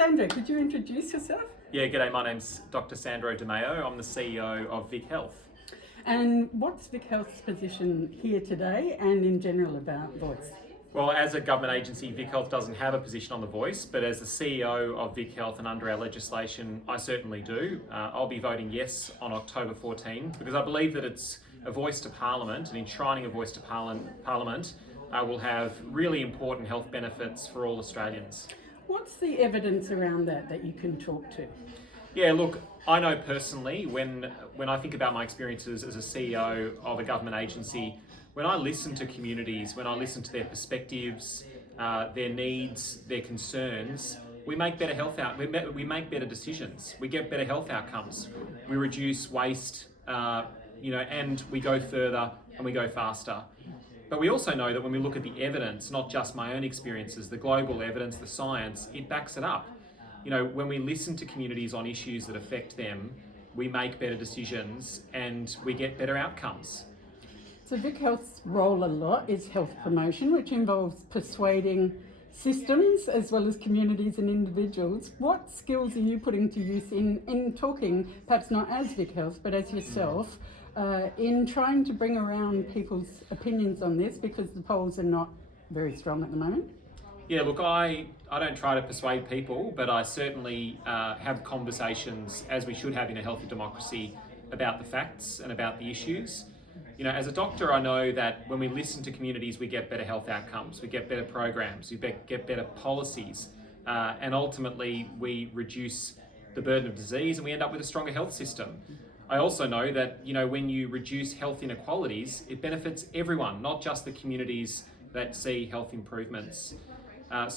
Sandro, could you introduce yourself? Yeah, g'day, my name's Dr. Sandro Demaio. I'm the CEO of VicHealth. And what's VicHealth's position here today and in general about voice? Well, as a government agency, VicHealth doesn't have a position on the voice, but as the CEO of VicHealth and under our legislation, I certainly do. I'll be voting yes on October 14 because I believe that it's a voice to Parliament, and enshrining a voice to Parliament will have really important health benefits for all Australians. What's the evidence around that you can talk to? Yeah, look, I know personally when I think about my experiences as a CEO of a government agency, when I listen to communities, when I listen to their perspectives, their needs, their concerns, we make better we make better decisions. We get better health outcomes. We reduce waste, and we go further and we go faster. But we also know that when we look at the evidence, not just my own experiences, the global evidence, the science, it backs it up. When we listen to communities on issues that affect them, we make better decisions and we get better outcomes. So VicHealth's role a lot is health promotion, which involves persuading systems as well as communities and individuals. What skills are you putting to use in talking, perhaps not as VicHealth, but as yourself, in trying to bring around people's opinions on this, because the polls are not very strong at the moment? Yeah, look, I don't try to persuade people, but I certainly have conversations, as we should have in a healthy democracy, about the facts and about the issues. As a doctor, I know that when we listen to communities, we get better health outcomes, we get better programs, we get better policies, and ultimately we reduce the burden of disease and we end up with a stronger health system. I also know that, when you reduce health inequalities, it benefits everyone, not just the communities that see health improvements. They're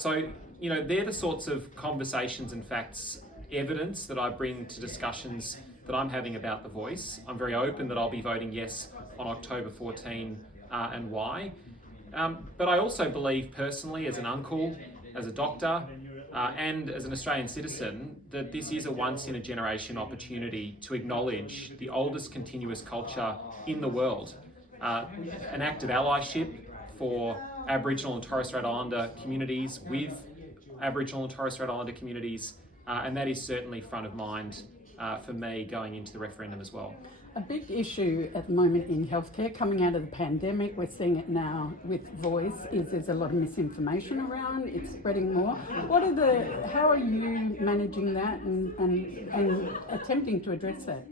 the sorts of conversations and facts, evidence that I bring to discussions that I'm having about the voice. I'm very open that I'll be voting yes on October 14 and why. But I also believe personally, as an uncle, as a doctor, and as an Australian citizen, that this is a once-in-a-generation opportunity to acknowledge the oldest continuous culture in the world, an act of allyship for Aboriginal and Torres Strait Islander communities with Aboriginal and Torres Strait Islander communities, and that is certainly front of mind for me going into the referendum as well. A big issue at the moment in healthcare, coming out of the pandemic, we're seeing it now with voice, is there's a lot of misinformation around, it's spreading more. How are you managing that and attempting to address that?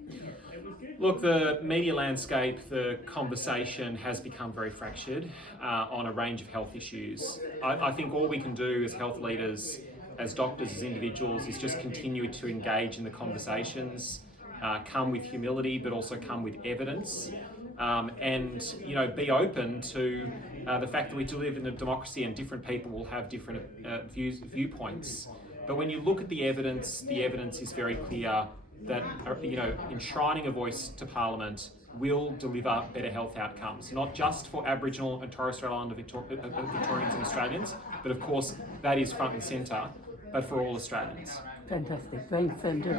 Look, the media landscape, the conversation has become very fractured on a range of health issues. I think all we can do as health leaders, as doctors, as individuals, is just continue to engage in the conversations, come with humility, but also come with evidence, and be open to the fact that we do live in a democracy and different people will have different viewpoints. But when you look at the evidence is very clear that enshrining a voice to Parliament will deliver better health outcomes, not just for Aboriginal and Torres Strait Islander Victorians and Australians, but of course that is front and centre, but for all Australians. Fantastic. Thanks, Sandro.